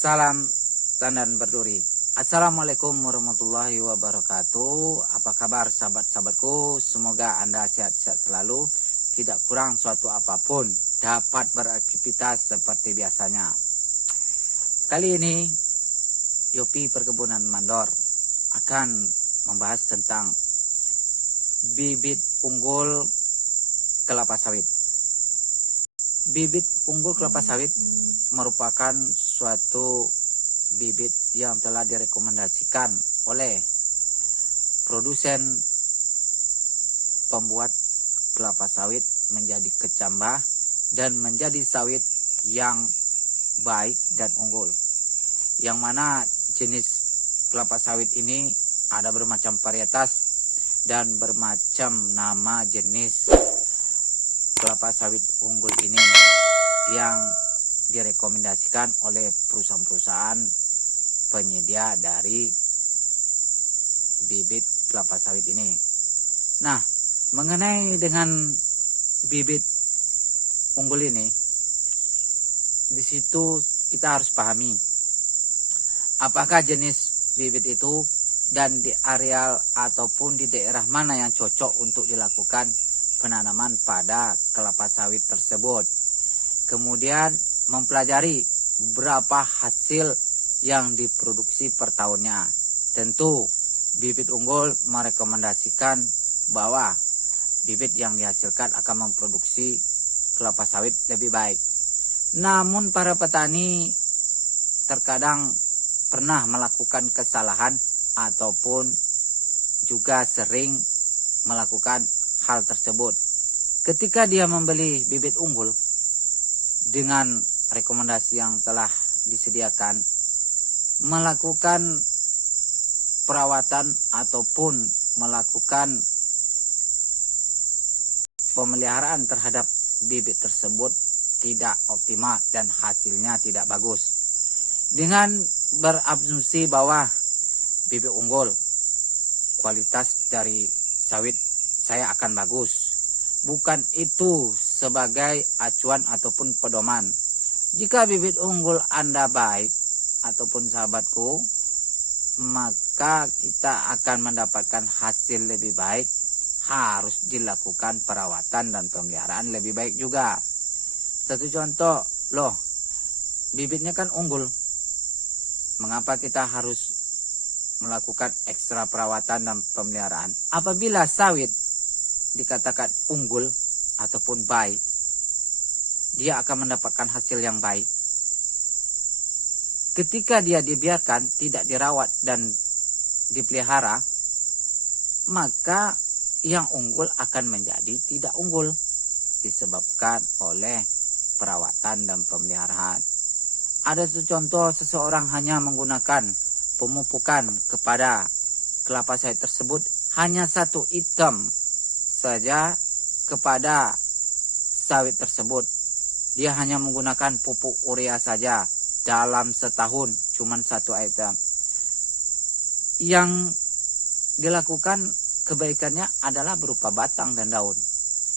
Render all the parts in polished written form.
Salam tandan berduri. Assalamualaikum warahmatullahi wabarakatuh. Apa kabar sahabat-sahabatku? Semoga Anda sehat-sehat selalu, tidak kurang suatu apapun, dapat beraktivitas seperti biasanya. Kali ini Yopi Perkebunan Mandor akan membahas tentang bibit unggul kelapa sawit. Bibit unggul kelapa sawit merupakan suatu bibit yang telah direkomendasikan oleh produsen pembuat kelapa sawit menjadi kecambah dan menjadi sawit yang baik dan unggul. Yang mana jenis kelapa sawit ini ada bermacam varietas dan bermacam nama jenis kelapa sawit unggul ini yang direkomendasikan oleh perusahaan-perusahaan penyedia dari bibit kelapa sawit ini. Nah, mengenai dengan bibit unggul ini, di situ kita harus pahami apakah jenis bibit itu dan di areal ataupun di daerah mana yang cocok untuk dilakukan penanaman pada kelapa sawit tersebut. Kemudian mempelajari berapa hasil yang diproduksi per tahunnya. Tentu bibit unggul merekomendasikan bahwa bibit yang dihasilkan akan memproduksi kelapa sawit lebih baik. Namun para petani terkadang pernah melakukan kesalahan ataupun juga sering melakukan hal tersebut. Ketika dia membeli bibit unggul dengan rekomendasi yang telah disediakan, melakukan perawatan ataupun melakukan pemeliharaan terhadap bibit tersebut tidak optimal dan hasilnya tidak bagus. Dengan berasumsi bahwa bibit unggul kualitas dari sawit saya akan bagus, bukan itu sebagai acuan ataupun pedoman. Jika bibit unggul Anda baik ataupun sahabatku, maka kita akan mendapatkan hasil lebih baik. Harus dilakukan perawatan dan pemeliharaan lebih baik juga. Satu contoh, loh, bibitnya kan unggul, mengapa kita harus melakukan ekstra perawatan dan pemeliharaan? Apabila sawit dikatakan unggul ataupun baik, dia akan mendapatkan hasil yang baik. Ketika dia dibiarkan, tidak dirawat dan dipelihara, maka yang unggul akan menjadi tidak unggul disebabkan oleh perawatan dan pemeliharaan. Ada contoh seseorang hanya menggunakan pemupukan kepada kelapa sawit tersebut hanya satu item saja kepada sawit tersebut. Dia hanya menggunakan pupuk urea saja dalam setahun, cuman satu item. Yang dilakukan kebaikannya adalah berupa batang dan daun.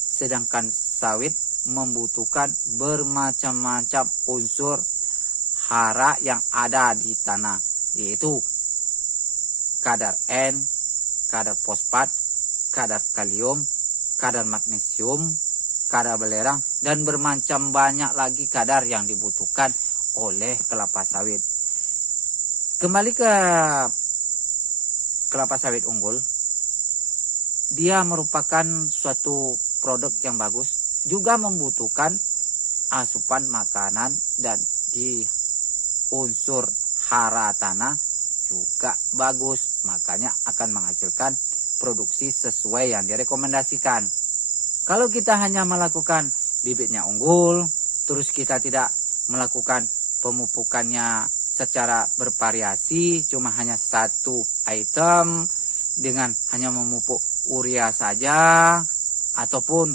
Sedangkan sawit membutuhkan bermacam-macam unsur hara yang ada di tanah, yaitu kadar N, kadar fosfat, kadar kalium, kadar magnesium, kadar belerang, dan bermacam banyak lagi kadar yang dibutuhkan oleh kelapa sawit. Kembali ke kelapa sawit unggul, dia merupakan suatu produk yang bagus, juga membutuhkan asupan makanan dan di unsur hara tanah juga bagus, makanya akan menghasilkan produksi sesuai yang direkomendasikan. Kalau kita hanya melakukan bibitnya unggul, terus kita tidak melakukan pemupukannya secara bervariasi, cuma hanya satu item dengan hanya memupuk urea saja, ataupun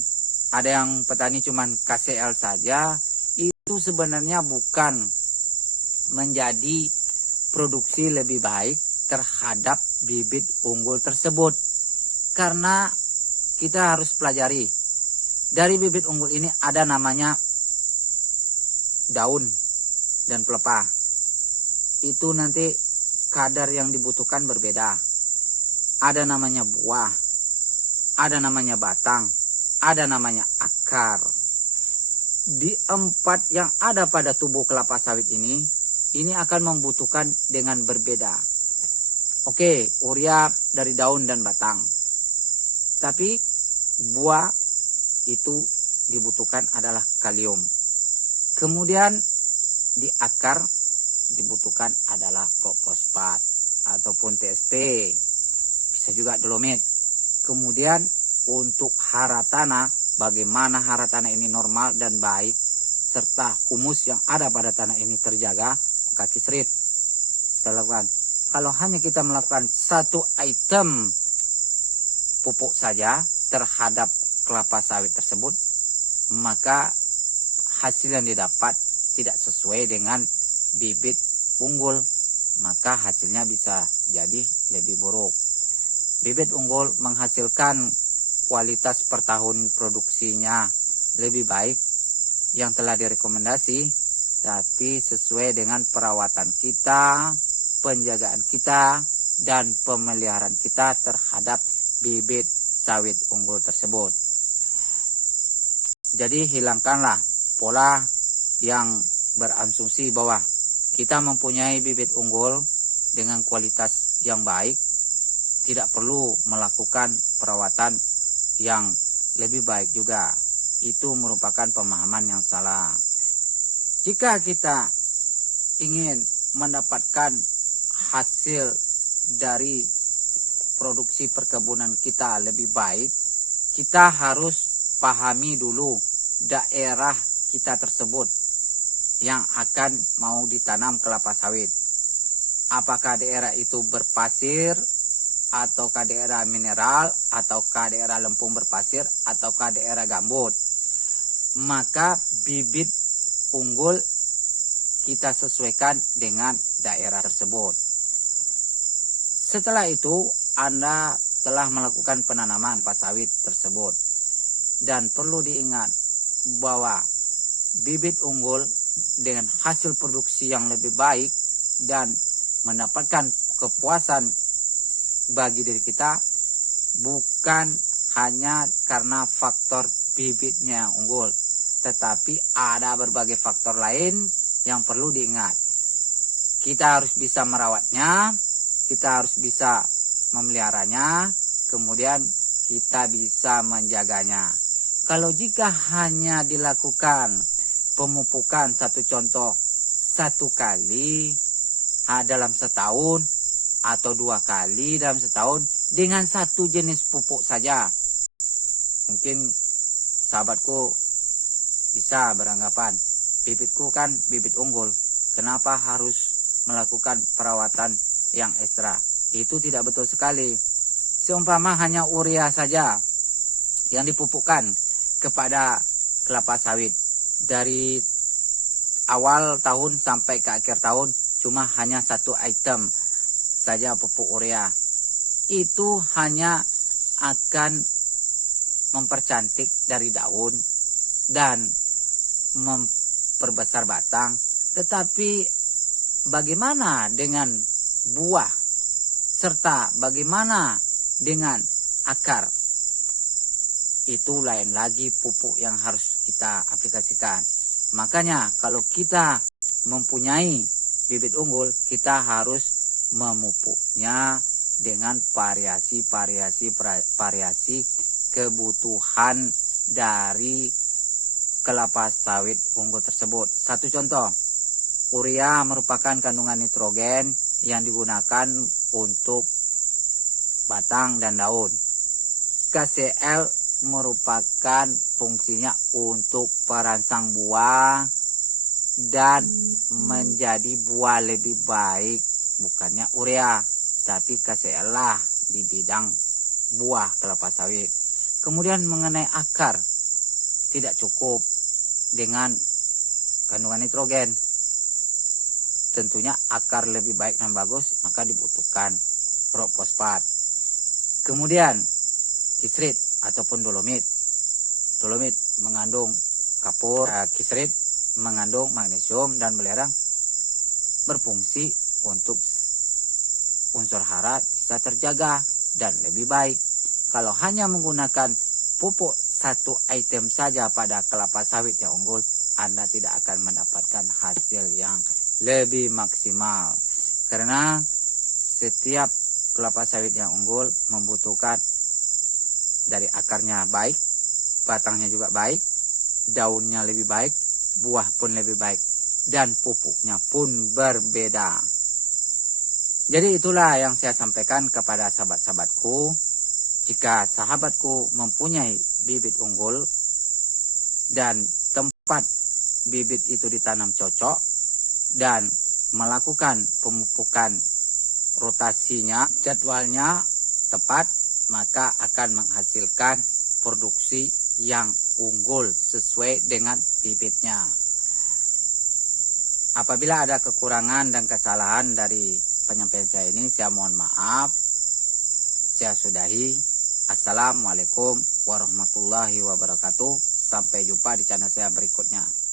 ada yang petani cuma KCL saja, itu sebenarnya bukan menjadi produksi lebih baik terhadap bibit unggul tersebut. Karena kita harus pelajari, dari bibit unggul ini ada namanya daun dan pelepah. itu nanti kadar yang dibutuhkan berbeda. Ada namanya buah, ada namanya batang, ada namanya akar. Di 4 yang ada pada tubuh kelapa sawit ini akan membutuhkan dengan berbeda. Oke, urea dari daun dan batang. Tapi buah itu dibutuhkan adalah kalium. Kemudian di akar dibutuhkan adalah fosfat ataupun TSP, bisa juga dolomit. Kemudian untuk hara tanah, bagaimana hara tanah ini normal dan baik serta humus yang ada pada tanah ini terjaga, maka Kisrit bisa lakukan. Kalau hanya kita melakukan satu item pupuk saja terhadap kelapa sawit tersebut, maka hasil yang didapat tidak sesuai dengan bibit unggul, maka hasilnya bisa jadi lebih buruk. Bibit unggul menghasilkan kualitas per tahun produksinya lebih baik yang telah direkomendasi, tapi sesuai dengan perawatan kita, penjagaan kita, dan pemeliharaan kita terhadap bibit sawit unggul tersebut. Jadi hilangkanlah pola yang berasumsi bahwa kita mempunyai bibit unggul dengan kualitas yang baik, tidak perlu melakukan perawatan yang lebih baik juga. Itu merupakan pemahaman yang salah. Jika kita ingin mendapatkan hasil dari produksi perkebunan kita lebih baik, kita harus pahami dulu daerah kita tersebut yang akan mau ditanam kelapa sawit. Apakah daerah itu berpasir, ataukah daerah mineral, ataukah daerah lempung berpasir, ataukah daerah gambut. Maka bibit unggul kita sesuaikan dengan daerah tersebut. Setelah itu Anda telah melakukan penanaman kelapa sawit tersebut. Dan perlu diingat bahwa bibit unggul dengan hasil produksi yang lebih baik dan mendapatkan kepuasan bagi diri kita bukan hanya karena faktor bibitnya yang unggul, tetapi ada berbagai faktor lain yang perlu diingat. Kita harus bisa merawatnya, kita harus bisa memeliharanya, kemudian kita bisa menjaganya. Kalau jika hanya dilakukan pemupukan satu contoh satu kali dalam setahun atau 2 kali dalam setahun dengan satu jenis pupuk saja, mungkin sahabatku bisa beranggapan bibitku kan bibit unggul, kenapa harus melakukan perawatan yang ekstra? Itu tidak betul sekali. Seumpama hanya urea saja yang dipupukkan kepada kelapa sawit dari awal tahun sampai ke akhir tahun cuma hanya satu item saja pupuk urea, itu hanya akan mempercantik dari daun dan memperbesar batang, tetapi bagaimana dengan buah serta bagaimana dengan akar? Itu lain lagi pupuk yang harus kita aplikasikan. Makanya kalau kita mempunyai bibit unggul, kita harus memupuknya dengan variasi kebutuhan dari kelapa sawit unggul tersebut. Satu contoh, urea merupakan kandungan nitrogen yang digunakan untuk batang dan daun. KCl merupakan fungsinya untuk perangsang buah dan menjadi buah lebih baik, bukannya urea, tapi KCl lah di bidang buah kelapa sawit. Kemudian mengenai akar, tidak cukup dengan kandungan nitrogen. Tentunya akar lebih baik dan bagus, maka dibutuhkan fosfat. Kemudian kisrit ataupun dolomit. Dolomit mengandung kapur, kisrit mengandung magnesium dan belerang, berfungsi untuk unsur hara bisa terjaga dan lebih baik. Kalau hanya menggunakan pupuk satu item saja pada kelapa sawit yang unggul, Anda tidak akan mendapatkan hasil yang lebih maksimal. Karena setiap kelapa sawit yang unggul membutuhkan dari akarnya baik, batangnya juga baik, daunnya lebih baik, buah pun lebih baik, dan pupuknya pun berbeda. Jadi itulah yang saya sampaikan kepada sahabat-sahabatku. Jika sahabatku mempunyai bibit unggul dan tempat bibit itu ditanam cocok dan melakukan pemupukan rotasinya, jadwalnya tepat, maka akan menghasilkan produksi yang unggul sesuai dengan bibitnya. Apabila ada kekurangan dan kesalahan dari penyampaian saya ini, saya mohon maaf. Saya sudahi. Assalamualaikum warahmatullahi wabarakatuh. Sampai jumpa di channel saya berikutnya.